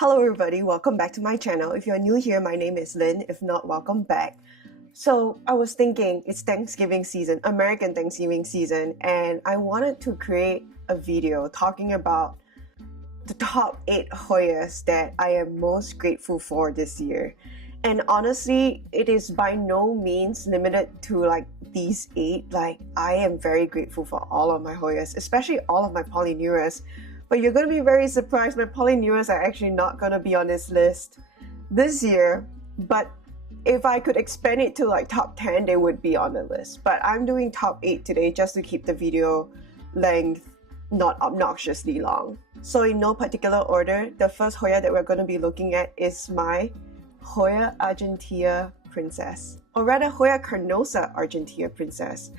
Hello everybody, welcome back to my channel. If you're new here, my name is Lynn. If not, welcome back. So I was thinking it's Thanksgiving season, American Thanksgiving season, and I wanted to create a video talking about the top 8 Hoyas that I am most grateful for this year. And honestly, it is by no means limited to like these 8. Like, I am very grateful for all of my Hoyas, especially all of my Polyneras. But you're going to be very surprised, my Polyneras are actually not going to be on this list this year. But if I could expand it to like top 10, they would be on the list. But I'm doing top 8 today just to keep the video length not obnoxiously long. So in no particular order, the first Hoya that we're going to be looking at is my Hoya Argentia Princess. Or rather, Hoya carnosa Argentia Princess.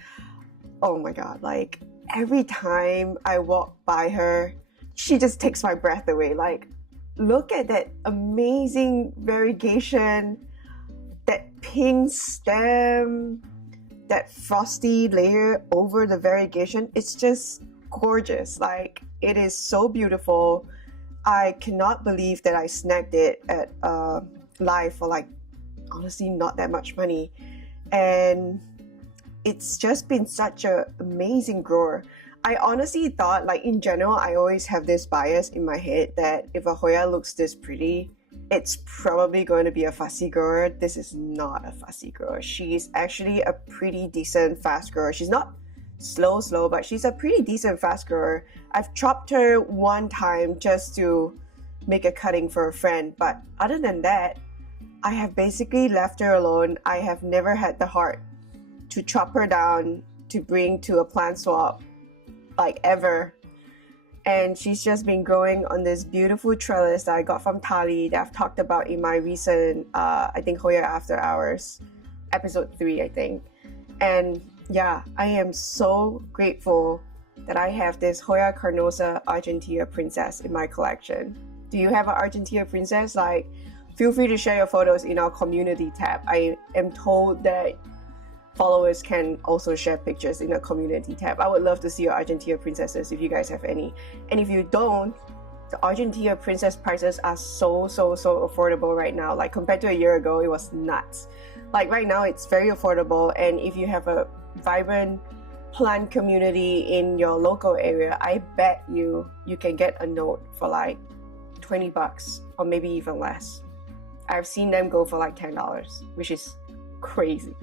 Oh my god, like every time I walk by her, she just takes my breath away. Like, look at that amazing variegation, that pink stem, that frosty layer over the variegation. It's just gorgeous. Like, it is so beautiful. I cannot believe that I snagged it at live for like honestly not that much money, and it's just been such an amazing grower. I honestly thought, like, in general, I always have this bias in my head that if a Hoya looks this pretty, it's probably going to be a fussy grower. This is not a fussy grower. She's actually a pretty decent fast grower. She's not slow, but she's a pretty decent fast grower. I've chopped her one time just to make a cutting for a friend, but other than that, I have basically left her alone. I have never had the heart to chop her down to bring to a plant swap, like, ever. And she's just been growing on this beautiful trellis that I got from Tali that I've talked about in my recent I think Hoya After Hours episode 3, I think. And yeah, I am so grateful that I have this Hoya carnosa Argentia Princess in my collection. Do you have an Argentia Princess? Like, feel free to share your photos in our community tab. I am told that followers can also share pictures in the community tab. I would love to see your Argentia Princesses if you guys have any. And if you don't, the Argentia Princess prices are so affordable right now. Like, compared to a year ago, it was nuts. Like, right now it's very affordable, and if you have a vibrant plant community in your local area, I bet you can get a note for like $20 or maybe even less. I've seen them go for like $10, which is crazy.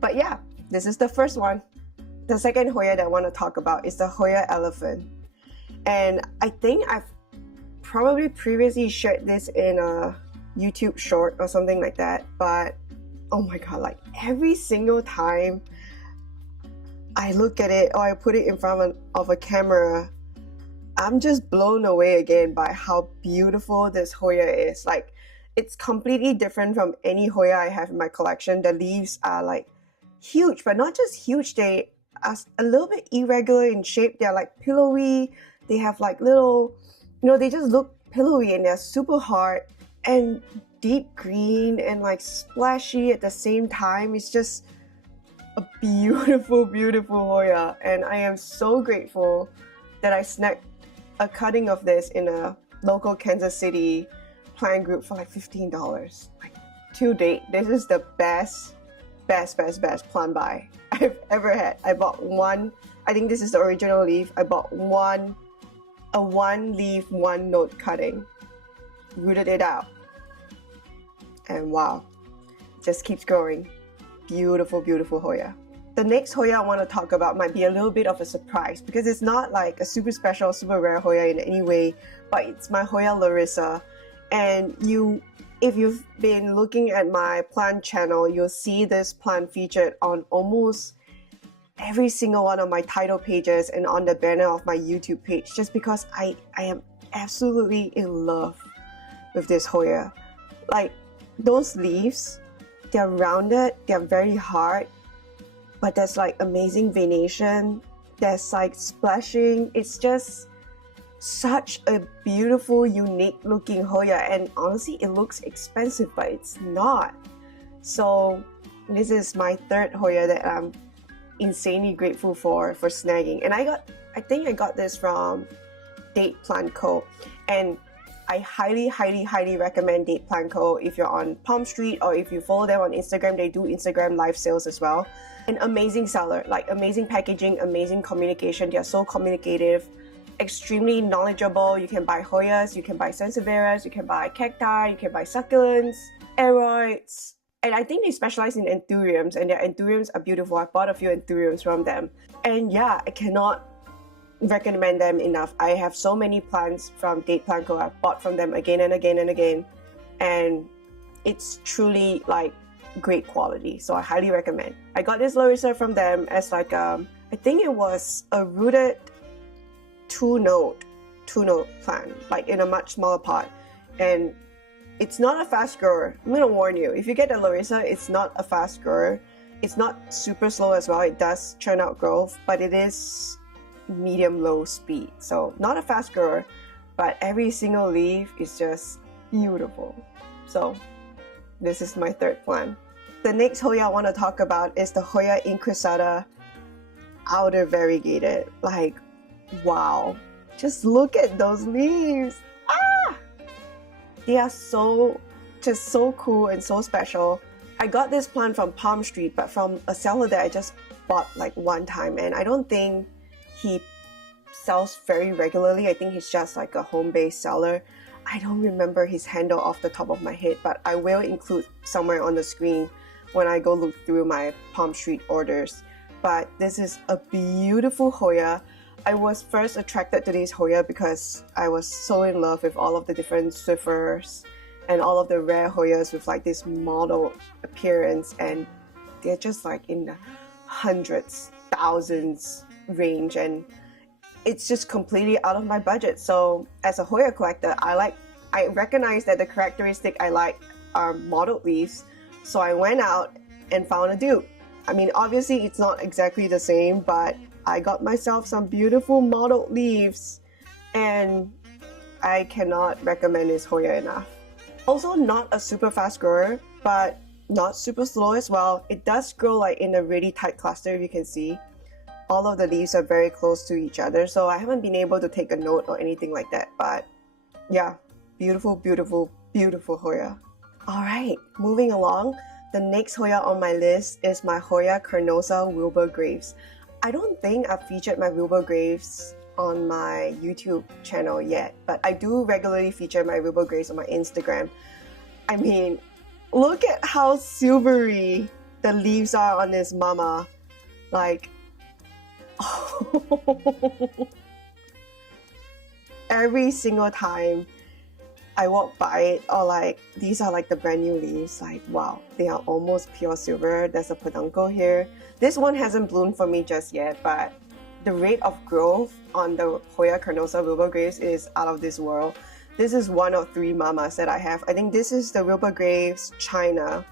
But yeah, this is the first one. The second Hoya that I want to talk about is the Hoya Elephant. And I think I've probably previously shared this in a YouTube short or something like that. But oh my god, like every single time I look at it or I put it in front of a camera, I'm just blown away again by how beautiful this Hoya is. Like, it's completely different from any Hoya I have in my collection. The leaves are like huge, but not just huge, they are a little bit irregular in shape. They're like pillowy. They have like little, they just look pillowy, and they're super hard and deep green and like splashy at the same time. It's just a beautiful Hoya, and I am so grateful that I snagged a cutting of this in a local Kansas City plant group for like $15. Like, to date, this is the best plant buy I've ever had. I bought one, I think this is the original leaf. I bought a one leaf, one note cutting, rooted it out, and wow, it just keeps growing. Beautiful Hoya. The next Hoya I want to talk about might be a little bit of a surprise because it's not like a super special, super rare Hoya in any way, but it's my Hoya larissa. And if you've been looking at my plant channel, you'll see this plant featured on almost every single one of my title pages and on the banner of my YouTube page, just because I am absolutely in love with this Hoya. Like, those leaves, they're rounded, they're very hard, but there's like amazing venation, there's like splashing. It's just such a beautiful, unique looking Hoya, and honestly it looks expensive, but it's not. So this is my third Hoya that I'm insanely grateful for snagging. And I think I got this from Date Plant Co. And I highly recommend Date Plant Co. If you're on Palm Street or if you follow them on Instagram, they do Instagram live sales as well. An amazing seller, like amazing packaging, amazing communication. They're so communicative, extremely knowledgeable. You can buy Hoyas, you can buy sansevieras, you can buy cacti, you can buy succulents, aeroids. And I think they specialize in anthuriums, and their anthuriums are beautiful. I bought a few anthuriums from them. And yeah, I cannot recommend them enough. I have so many plants from Date Plant Co. I've bought from them again and again and again. And it's truly like great quality. So I highly recommend. I got this larissa from them as like I think it was a rooted two-note plant, like in a much smaller pot. And it's not a fast grower. I'm gonna warn you, if you get a larissa, it's not a fast grower. It's not super slow as well. It does churn out growth, but it is medium low speed. So not a fast grower, but every single leaf is just beautiful. So this is my third plant. The next Hoya I want to talk about is the Hoya incrassata outer variegated. Like, wow, just look at those leaves. They are just so cool and so special. I got this plant from Palm Street, but from a seller that I just bought like one time, and I don't think he sells very regularly. I think he's just like a home-based seller. I don't remember his handle off the top of my head, but I will include somewhere on the screen when I go look through my Palm Street orders. But this is a beautiful Hoya. I was first attracted to this Hoya because I was so in love with all of the different Swiffers and all of the rare Hoyas with like this mottled appearance, and they're just like in the hundreds, thousands range, and it's just completely out of my budget. So as a Hoya collector, I recognize that the characteristic I like are mottled leaves, so I went out and found a dupe. I mean, obviously it's not exactly the same, but I got myself some beautiful mottled leaves, and I cannot recommend this Hoya enough. Also not a super fast grower, but not super slow as well. It does grow like in a really tight cluster, if you can see. All of the leaves are very close to each other, so I haven't been able to take a note or anything like that, but yeah, beautiful, beautiful, beautiful Hoya. Alright, moving along, the next Hoya on my list is my Hoya carnosa Wilbur Graves. I don't think I've featured my Wilbur Graves on my YouTube channel yet, but I do regularly feature my Wilbur Graves on my Instagram. I mean, look at how silvery the leaves are on this mama. Like, every single time I walk by it, or like these are like the brand new leaves, like wow, they are almost pure silver. There's a peduncle here. This one hasn't bloomed for me just yet, but the rate of growth on the Hoya carnosa Wilbur Graves is out of this world. This is one of three mamas that I have. I think this is the Wilbur Graves China.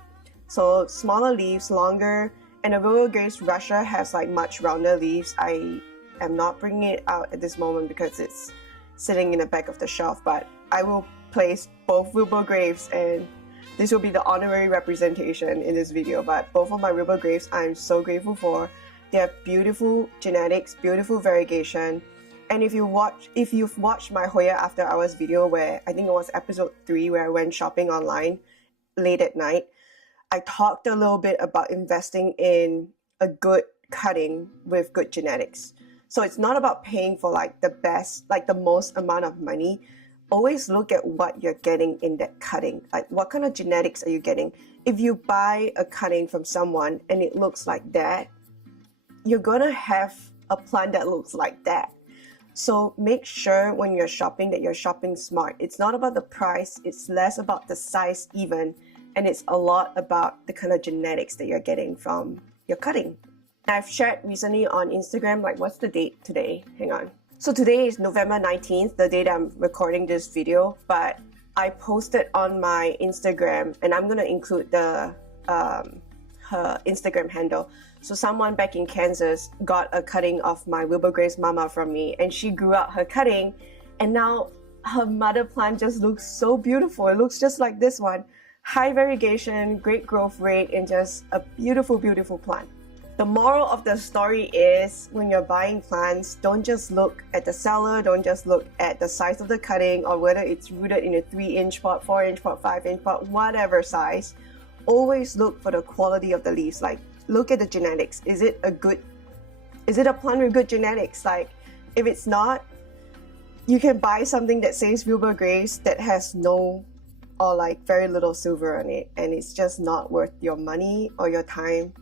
So smaller leaves, longer, and the Wilbur Graves Russia has like much rounder leaves. I am not bringing it out at this moment because it's sitting in the back of the shelf, but I will place both Wilbur Graves, and this will be the honorary representation in this video. But both of my Wilbur Graves I'm so grateful for. They have beautiful genetics, beautiful variegation. And if you've watched my Hoya After Hours video, where I think it was episode 3 where I went shopping online late at night, I talked a little bit about investing in a good cutting with good genetics. So it's not about paying for like the best, like the most amount of money. Always look at what you're getting in that cutting. Like, what kind of genetics are you getting? If you buy a cutting from someone and it looks like that, you're gonna have a plant that looks like that. So make sure when you're shopping that you're shopping smart. It's not about the price, it's less about the size even, and it's a lot about the kind of genetics that you're getting from your cutting. I've shared recently on Instagram, like, what's the date today? Hang on. So today is November 19th, the day that I'm recording this video, but I posted on my Instagram, and I'm gonna include the her Instagram handle. So someone back in Kansas got a cutting of my Wilbur Graves mama from me, and she grew out her cutting, and now her mother plant just looks so beautiful. It looks just like this one. High variegation, great growth rate, and just a beautiful, beautiful plant. The moral of the story is when you're buying plants, don't just look at the seller, don't just look at the size of the cutting or whether it's rooted in a 3-inch pot, 4-inch pot, 5-inch pot, whatever size. Always look for the quality of the leaves. Like, look at the genetics. Is it a plant with good genetics? Like, if it's not, you can buy something that says Wilbur Graves that has no or like very little silver on it, and it's just not worth your money or your time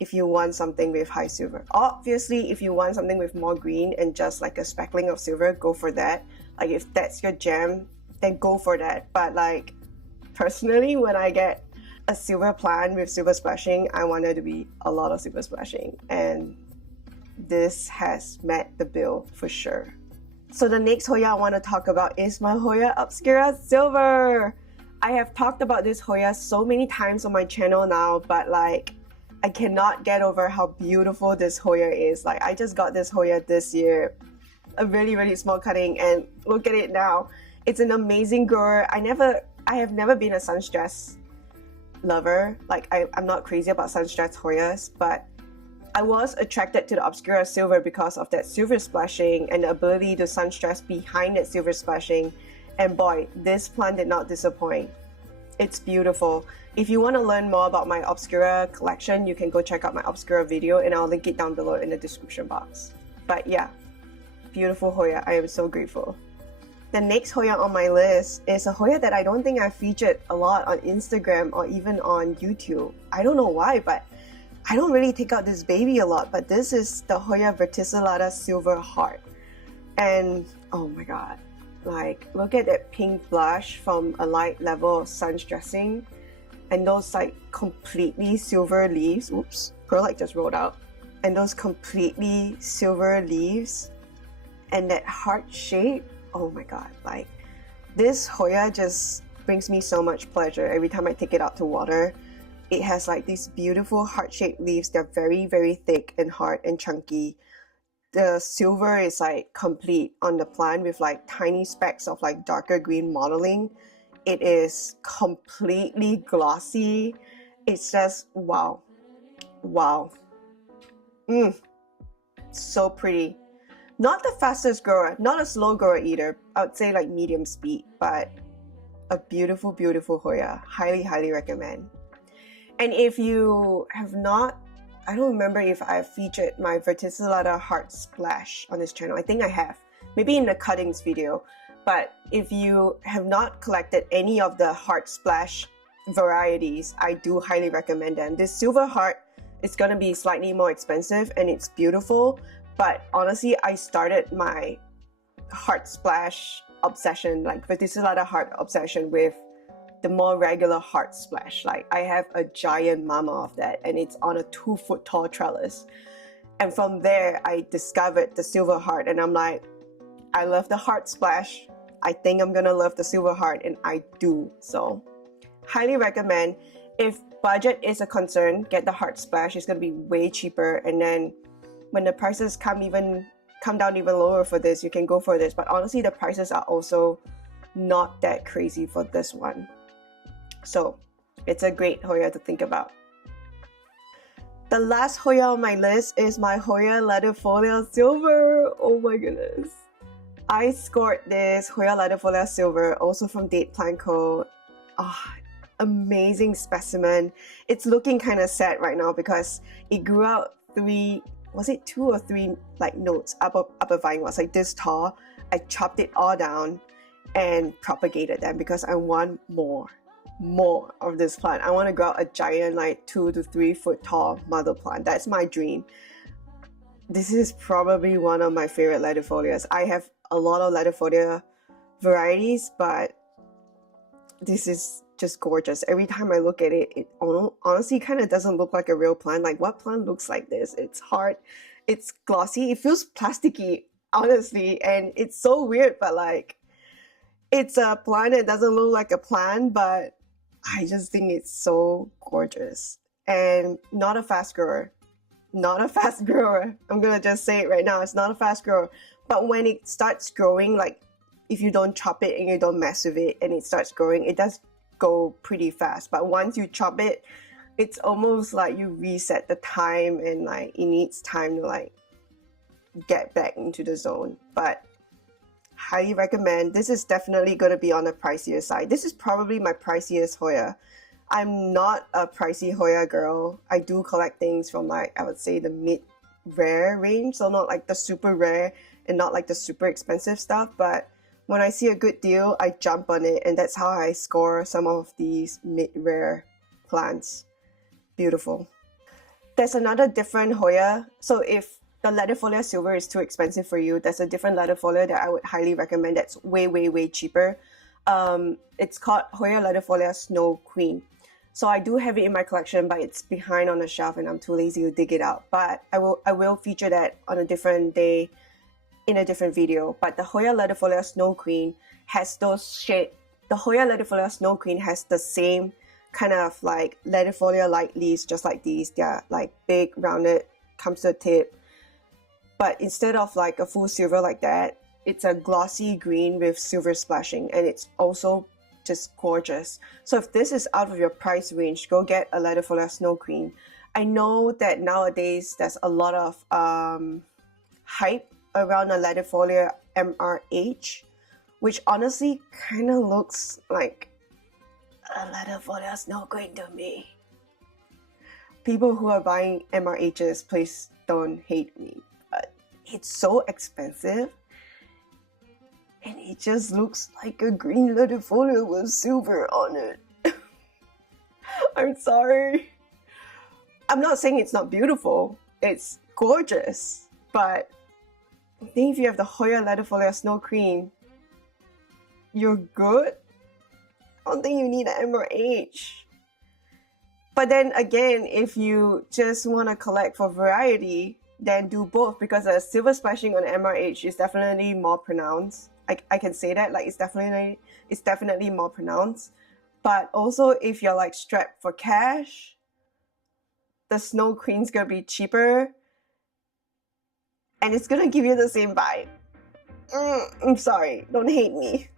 if you want something with high silver. Obviously, if you want something with more green and just like a speckling of silver, go for that. Like, if that's your jam, then go for that. But like, personally, when I get a silver plant with silver splashing, I want there to be a lot of silver splashing, and this has met the bill for sure. So the next Hoya I want to talk about is my Hoya Obscura Silver. I have talked about this Hoya so many times on my channel now, but like, I cannot get over how beautiful this Hoya is. Like, I just got this Hoya this year, a really, really small cutting, and look at it now. It's an amazing grower. I have never been a sunstress lover. Like, I'm not crazy about sunstress Hoyas, but I was attracted to the Obscura Silver because of that silver splashing and the ability to sunstress behind that silver splashing. And boy, this plant did not disappoint. It's beautiful. If you want to learn more about my Obscura collection, you can go check out my Obscura video, and I'll link it down below in the description box. But yeah, beautiful Hoya. I am so grateful. The next Hoya on my list is a Hoya that I don't think I've featured a lot on Instagram or even on YouTube. I don't know why, but I don't really take out this baby a lot. But this is the Hoya verticillata Silver Heart. And oh my god, like, look at that pink blush from a light level of sun stressing, and those like completely silver leaves. Oops, perlite just rolled out. And those completely silver leaves and that heart shape. Oh my god, like, this Hoya just brings me so much pleasure every time I take it out to water. It has like these beautiful heart-shaped leaves. They're very, very thick and hard and chunky. The silver is like complete on the plant with like tiny specks of like darker green mottling. It is completely glossy. It's just wow. Wow. So pretty. Not the fastest grower, not a slow grower either. I would say like medium speed, but a beautiful, beautiful Hoya. Highly, highly recommend. And if you have not, I don't remember if I've featured my verticillata Heart Splash on this channel. I think I have. Maybe in the cuttings video. But if you have not collected any of the Heart Splash varieties, I do highly recommend them. This Silver Heart is going to be slightly more expensive and it's beautiful. But honestly, I started my Heart Splash obsession, like verticillata Heart obsession, with the more regular Heart Splash. Like, I have a giant mama of that, and it's on a 2-foot tall trellis. And from there, I discovered the Silver Heart, and I'm like, I love the Heart Splash. I think I'm gonna love the Silver Heart, and I do. So, highly recommend. If budget is a concern, get the Heart Splash. It's gonna be way cheaper, and then when the prices come down even lower for this, you can go for this. But honestly, the prices are also not that crazy for this one. So it's a great Hoya to think about. The last Hoya on my list is my Hoya latifolia Silver. Oh my goodness. I scored this Hoya latifolia Silver also from Date Plant Co. Amazing specimen. It's looking kind of sad right now because it grew out 2 or 3 like notes up a vine. Was like this tall. I chopped it all down and propagated them because I want more of this plant. I want to grow a giant like 2 to 3 foot tall mother plant. That's my dream. This is probably one of my favorite latifolias. I have a lot of latifolia varieties, but this is just gorgeous. Every time I look at it, it honestly kind of doesn't look like a real plant. Like, what plant looks like this? It's hard, it's glossy, it feels plasticky, honestly, and it's so weird, but like, it's a plant that doesn't look like a plant, but I just think it's so gorgeous. And not a fast grower. Not a fast grower. I'm gonna just say it right now, it's not a fast grower. But when it starts growing, like if you don't chop it and you don't mess with it and it starts growing, it does go pretty fast. But once you chop it, it's almost like you reset the time and like it needs time to like get back into the zone. But highly recommend. This is definitely going to be on the pricier side. This is probably my priciest Hoya. I'm not a pricey Hoya girl. I do collect things from like, I would say the mid-rare range, so not like the super rare and not like the super expensive stuff, but when I see a good deal, I jump on it, and that's how I score some of these mid-rare plants. Beautiful. There's another different Hoya. So if the latifolia silver is too expensive for you, there's a different latifolia that I would highly recommend that's way, way, way cheaper. It's called Hoya latifolia Snow Queen. So I do have it in my collection, but it's behind on the shelf and I'm too lazy to dig it out. But I will feature that on a different day in a different video. But the Hoya latifolia Snow Queen has those shade. The Hoya latifolia Snow Queen has the same kind of like latifolia light leaves, just like these. They're like big, rounded, comes to the tip. But instead of like a full silver like that, it's a glossy green with silver splashing, and it's also just gorgeous. So if this is out of your price range, go get a latifolia Snow Queen. I know that nowadays there's a lot of hype around a latifolia MRH, which honestly kind of looks like a latifolia Snow Queen to me. People who are buying MRHs, please don't hate me, but it's so expensive. And it just looks like a green latifolia with silver on it. I'm sorry. I'm not saying it's not beautiful. It's gorgeous. But I think if you have the Hoya latifolia Snow Queen, you're good. I don't think you need an MRH. But then again, if you just want to collect for variety, then do both, because the silver splashing on MRH is definitely more pronounced. I can say that, like it's definitely more pronounced. But also if you're like strapped for cash, the Snow Queen's gonna be cheaper and it's gonna give you the same vibe. I'm sorry, don't hate me.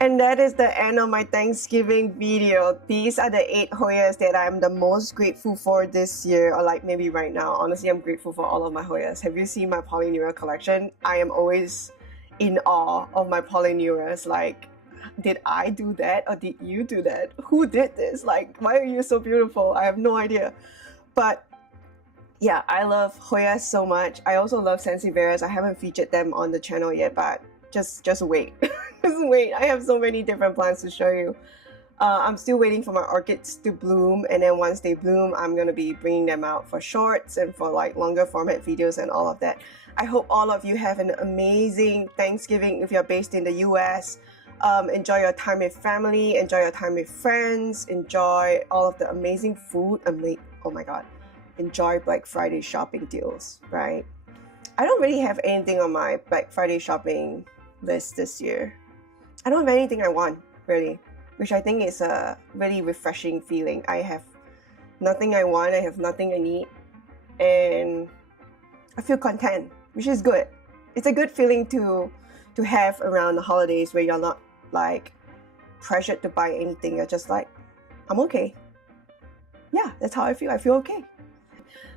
And that is the end of my Thanksgiving video. These are the 8 Hoyas that I'm the most grateful for this year, or like maybe right now. Honestly, I'm grateful for all of my Hoyas. Have you seen my polyneura collection? I am always in awe of my polyneras. Like, did I do that or did you do that? Who did this? Like, why are you so beautiful? I have no idea. But yeah, I love Hoyas so much. I also love Sansevieras. I haven't featured them on the channel yet, but just wait. Just wait. I have so many different plants to show you. I'm still waiting for my orchids to bloom, and then once they bloom, I'm gonna be bringing them out for shorts and for like longer format videos and all of that. I hope all of you have an amazing Thanksgiving if you're based in the US. Enjoy your time with family, enjoy your time with friends, enjoy all of the amazing food. Oh my god, enjoy Black Friday shopping deals, right? I don't really have anything on my Black Friday shopping list this year. I don't have anything I want, really, which I think is a really refreshing feeling. I have nothing I want, I have nothing I need, and I feel content, which is good. It's a good feeling to have around the holidays where you're not like pressured to buy anything. You're just like, I'm okay. Yeah, that's how I feel. I feel okay.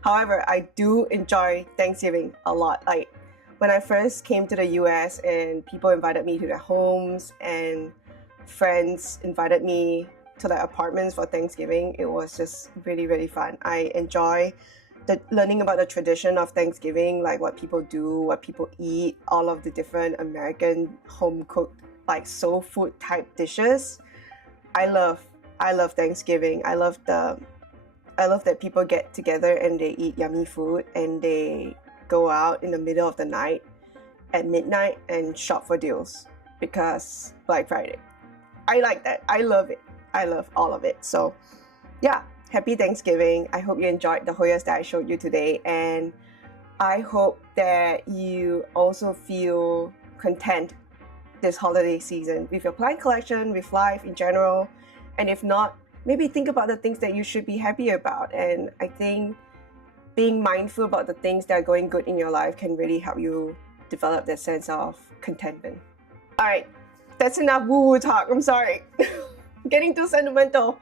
However, I do enjoy Thanksgiving a lot. Like when I first came to the US and people invited me to their homes and friends invited me to their apartments for Thanksgiving, it was just really, really fun. I enjoy learning about the tradition of Thanksgiving, like what people do, what people eat, all of the different American home-cooked like soul food type dishes. I love Thanksgiving. I love that people get together and they eat yummy food and they go out in the middle of the night at midnight and shop for deals because Black Friday. I like that. I love it. I love all of it. So yeah, happy Thanksgiving. I hope you enjoyed the Hoyas that I showed you today, and I hope that you also feel content this holiday season with your plant collection, with life in general. And if not, maybe think about the things that you should be happy about. And I think being mindful about the things that are going good in your life can really help you develop that sense of contentment. All right, that's enough woo-woo talk. I'm sorry. Getting too sentimental.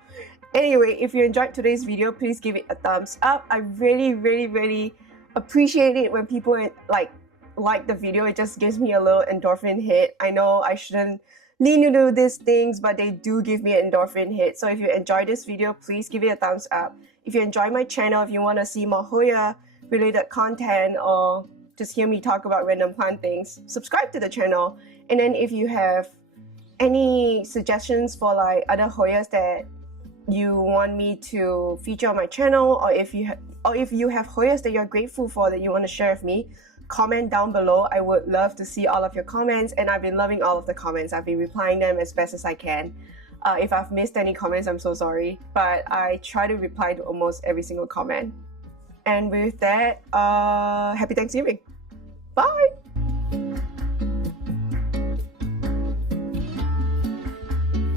Anyway, if you enjoyed today's video, please give it a thumbs up. I really appreciate it when people like the video. It just gives me a little endorphin hit. I know I shouldn't lean to do these things, but they do give me an endorphin hit. So if you enjoyed this video, please give it a thumbs up. If you enjoy my channel, if you want to see more Hoya related content or just hear me talk about random plant things, subscribe to the channel. And then if you have any suggestions for like other Hoyas that you want me to feature on my channel, or if you have Hoyas that you're grateful for that you want to share with me, comment down below. I would love to see all of your comments, and I've been loving all of the comments. I've been replying them as best as I can. If I've missed any comments, I'm so sorry, but I try to reply to almost every single comment. And with that, happy Thanksgiving. Bye.